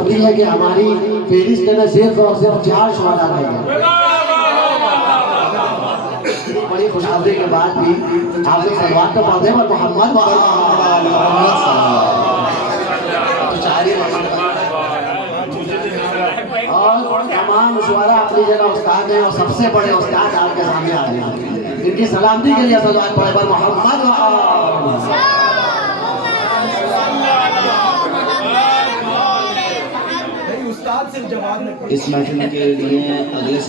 خوشخبری ہے کہ ہماری فہرست میں صرف اور صرف 4 شہداء رہ گئے. بڑی خوشخبری کے بعد بھی آپ سے صلوات تو پڑھتے ہیں اور محمد اور تمام شعراء اپنی جگہ استاد ہیں اور سب سے بڑے استاد آپ کے سامنے آ رہے ہیں. ان کی سلامتی کے لیے صلوات پڑھے پر محمد اس محفل کے لیے اگلے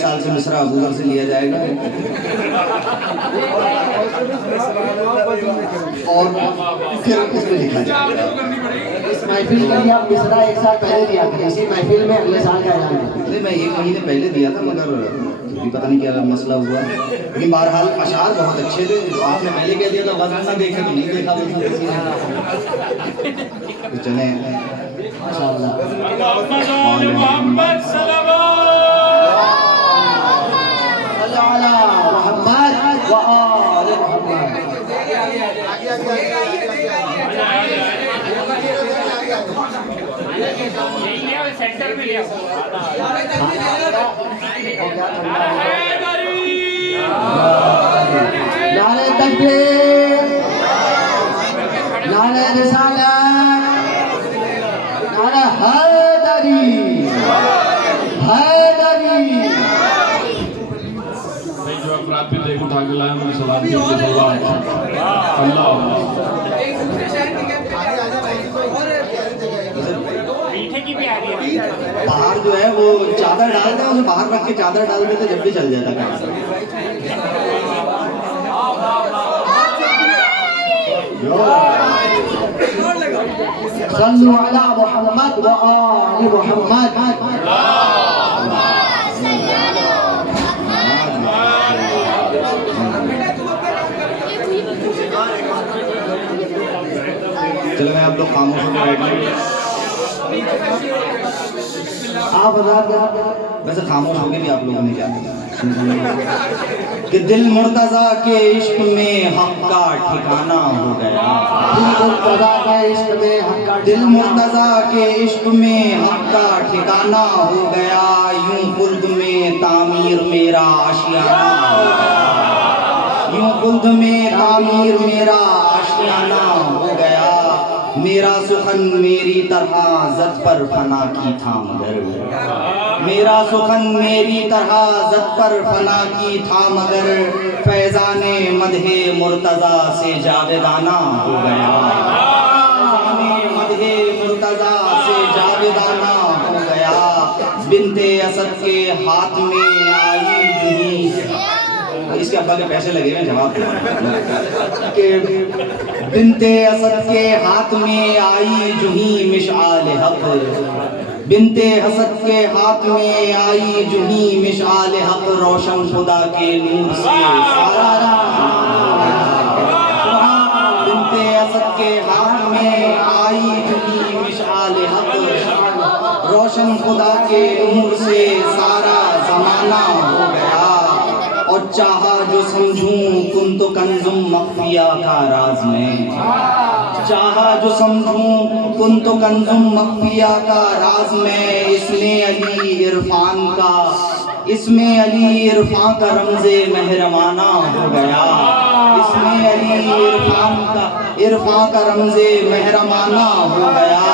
سال سے مصرع ابو ذر سے لیا جائے گا اور پھر اس میں لکھا جائے گا. اس محفل کے لیے آپ مصرع 1 سال پہلے دیا کریں, اسی محفل میں اگلے سال کا اعلان ہے. نہیں, میں 1 مہینے پہلے دیا تھا مگر پتہ نہیں کیا مسئلہ ہوا, لیکن بہرحال اشعار بہت اچھے تھے. آپ نے پہلے کہہ دیا تھا وزن نہ دیکھے تو نہیں دیکھا تو چلیں ماشاءاللہ. محمد محمد و آل محمد. سینٹر میں لیا نعرہ تکبیر, نعرہ رسالت, نعرہ حیدری, حیدری. جو افراد بھی دیکھ اٹھا کے لائے ہمیں سلام دیجیے. اللہ باہر جو ہے وہ چادر ڈالتے ہیں, اسے باہر رکھ کے چادر ڈال دیتے جب بھی چل جاتا ہے. صلوا علی محمد و آل محمد. چلو میں آپ لوگ خاموش ہو کے بیٹھیں. آپ حضرات ویسے خاموش ہو کے بھی آپ لوگوں نے کیا کہ دل مرتضیٰ کے عشق میں حق کا ٹھکانہ ہو گیا. دل مرتضیٰ کے عشق میں حق کا ٹھکانہ ہو گیا. یوں خلد میں تعمیر میرا آشیانہ ہو گیا. یوں خلد میں تعمیر میرا آشیانہ ہو گیا. میرا سخن میری طرح زد پر فنا کی تھا مگر, میرا سخن میری طرح زد پر فنا کی تھا مگر, فیضان مدح مرتضیٰ سے جاویدانہ ہو گیا. فیضان مدح مرتضیٰ سے جاویدانہ ہو گیا. بنت اسد کے ہاتھ میں آئی جوہی, اس کے ابا کے پیسے لگے ہیں جواب کہ بنت اسد کے ہاتھ میں آئی جوہی مشعال حق. بنت اسد کے ہاتھ میں آئی جوہی مشعال حق. روشن خدا کے نور سے سارا بنت اسد کے ہاتھ میں آئی جوہی مشعال حق. روشن خدا کے نور سے سارا زمانہ ہو گیا. اور چاہا جو سمجھوں کن تو کنزم مخفیہ کا راز میں. چاہا جو سمجھوں کن تو کنزم مخفیہ کا راز میں. اس میں علی عرفان کا, اس میں علی عرفان کا رمز مہربانہ ہو گیا. اس میں علی عرفان کا رمز مہربانہ ہو گیا.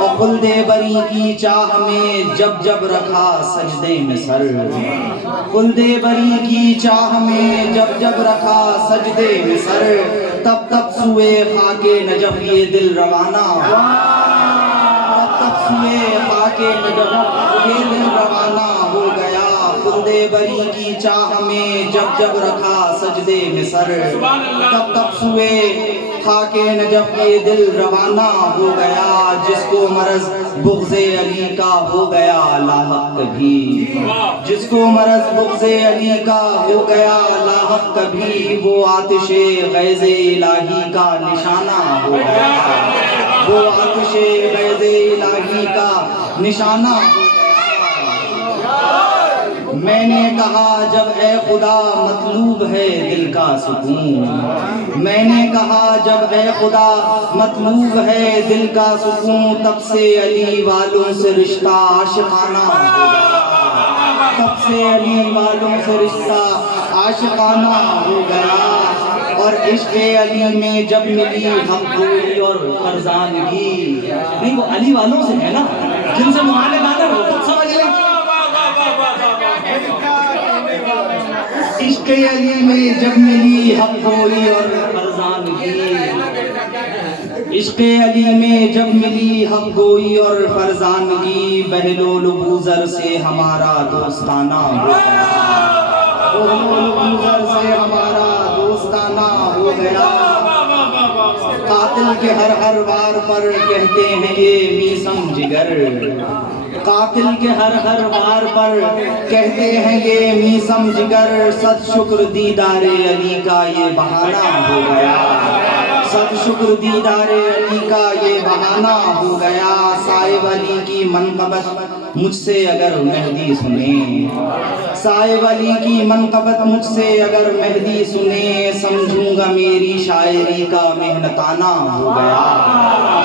اور خلد بری کی چاہ میں جب جب رکھا سجدے میں سر. خلد بری کی چاہ میں جب جب رکھا سجدے میں سر. تب تب سوئے خاک نجف یہ دل روانہ ہوا. تب تب سوئے خاک نجف یہ دل روانہ ہو گیا. خلد بری کی چاہ میں جب جب رکھا سجدے میں سر. تب تب سوئے خاک نجف یہ دل روانہ ہو گیا. جس کو مرض بغض علی کا ہو گیا لاحق کبھی, جس کو مرض بغض علی کا ہو گیا لاحق کبھی, وہ آتش غیظ الہی کا نشانہ ہو گیا. وہ آتش غیظ الہی کا نشانہ. میں نے کہا جب اے خدا مطلوب ہے دل کا سکون، میں نے کہا جب اے خدا مطلوب ہے دل کا سکون، تب سے علی والوں سے رشتہ عاشقانہ ہو گیا، تب سے علی والوں سے رشتہ عاشقانہ ہو گیا، اور عشق علی میں جب ملی ہم گوئی اور فرزانگی، نہیں وہ علی والوں سے ہے نا جن سے معاہدہ نہ ہو، خود سمجھ لیں، عشق علی میں جب ملی حق گوئی اور فرزانگی، عشق علی میں جب ملی حق گوئی اور فرزانگی، بہلول بوذر سے ہمارا دوستانہ ہو گیا، بہلول بوذر سے ہمارا دوستانہ ہو گیا، قاتل کے ہر وار پر کہتے ہیں یہ میثم جگر، قاتل کے ہر وار پر کہتے ہیں یہ میثم جگر، صد شکر دیدار علی کا یہ بہانہ ہو گیا، صد شکر دیدار علی کا یہ بہانہ ہو گیا، صاحب علی کی منقبت مجھ سے اگر مہدی سنے، صاحب علی کی منقبت مجھ سے اگر مہدی سنے، سمجھوں گا میری شاعری کا محنتانہ ہو گیا،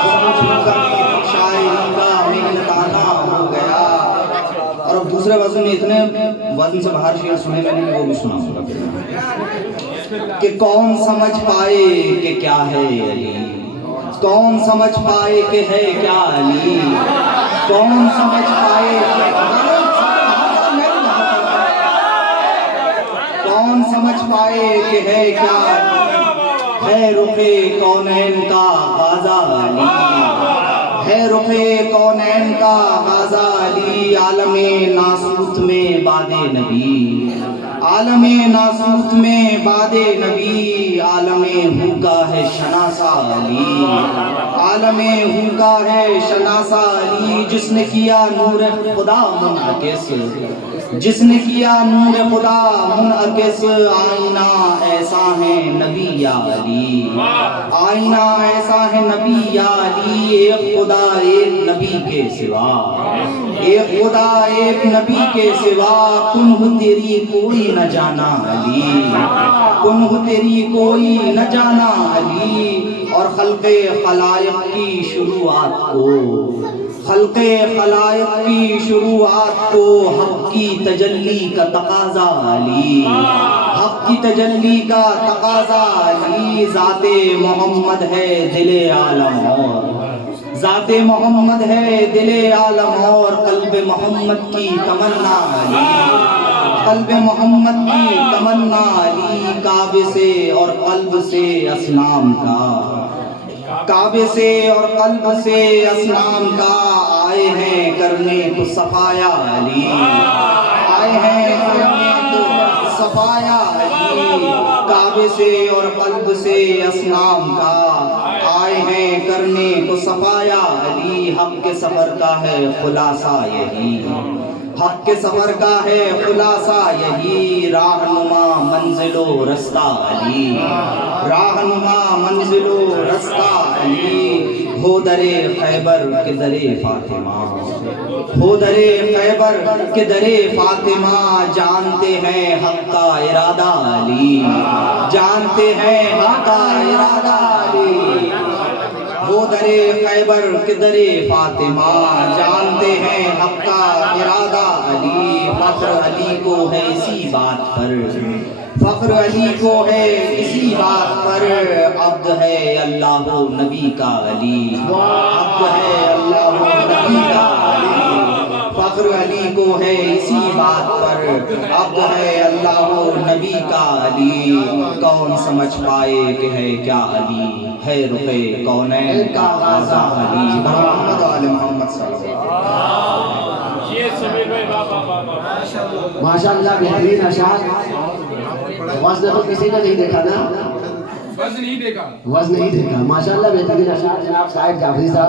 سمجھوں گا میری شاعری کا محنتانہ ہو گیا۔ اور اب دوسرے وزن میں اتنے وزن سے باہر شعر سنے میں نہیں، وہ بھی سناؤں گا کہ کون سمجھ پائے کہ کیا ہے علی، کون سمجھ پائے کہ ہے کیا علی، کون سمجھ پائے کون سمجھ پائے کہ ہے کیا ہے رخ کونین کا غازہ علی، ہے رخ کونین کا غازہ علی، عالم ناسوت میں باد نبی، عالم ناسوت میں باد نبی، عالم ہو کا ہے شناسہ علی، عالم ہو کا ہے شناسہ علی، جس نے کیا نور خدا منعکس، جس نے کیا نور خدا منعکس، آئینہ ایسا ہے نبی یا علی، آئینہ ایسا ہے نبی یا علی، ایک خدا ایک نبی کے سوا، ایک خدا ایک نبی کے سوا، کنہ تیری کوئی نہ جانا علی، کنہ تیری کوئی نہ جانا علی، اور خلق خلائق کی شروعات کو، خلق خلائق کی شروعات کو، حق کی تجلی کا تقاضا علی، حق کی تجلی کا تقاضا علی، ذات محمد ہے دل عالم اور، ذات محمد ہے دل عالم اور، قلب محمد کی تمنا علی، قلب محمد کی تمنا علی، کعبے سے اور قلب سے اصنام کا، کعبے سے اور قلب سے اصنام کا، آئے ہیں کرنے کو صفایا علی، آئے ہیں کرنے کو صفایا علی، کعبے سے اور قلب سے اصنام کا، آئے ہیں کرنے کو صفایا علی، حق کے سفر کا ہے خلاصہ یہی، حق کے سفر کا ہے خلاصہ یہی، رہنما منزل و رستہ علی، رہنما منزل و رستہ علی، ہو در خیبر کے در فاطمہ، ہو در خیبر کے در فاطمہ، جانتے ہیں حق کا ارادہ علی، جانتے ہیں حق کا ارادہ علی، ہو در خیبر کے در فاطمہ، جانتے ہیں حق کا ارادہ علی، فخر علی کو ہے اسی بات پر، فخر علی کو ہے اسی بات پر، عبد ہے اللہ و نبی کا علی، عبد ہے اللہ و نبی کا علی، فخر علی کو ہے اسی بات پر، عبد ہے اللہ و نبی کا علی، کون سمجھ پائے کہ ہے کیا علی، ہے رخ کونین کا غازہ علی، محمد آل محمد صلی اللہ علیہ وسلم۔ ماشاءاللہ بہترین اشعار، وزن تو کسی نے نہیں دیکھا نا، وزن نہیں دیکھا، ماشاءاللہ بہترین اشعار جناب صاحب جعفری صاحب۔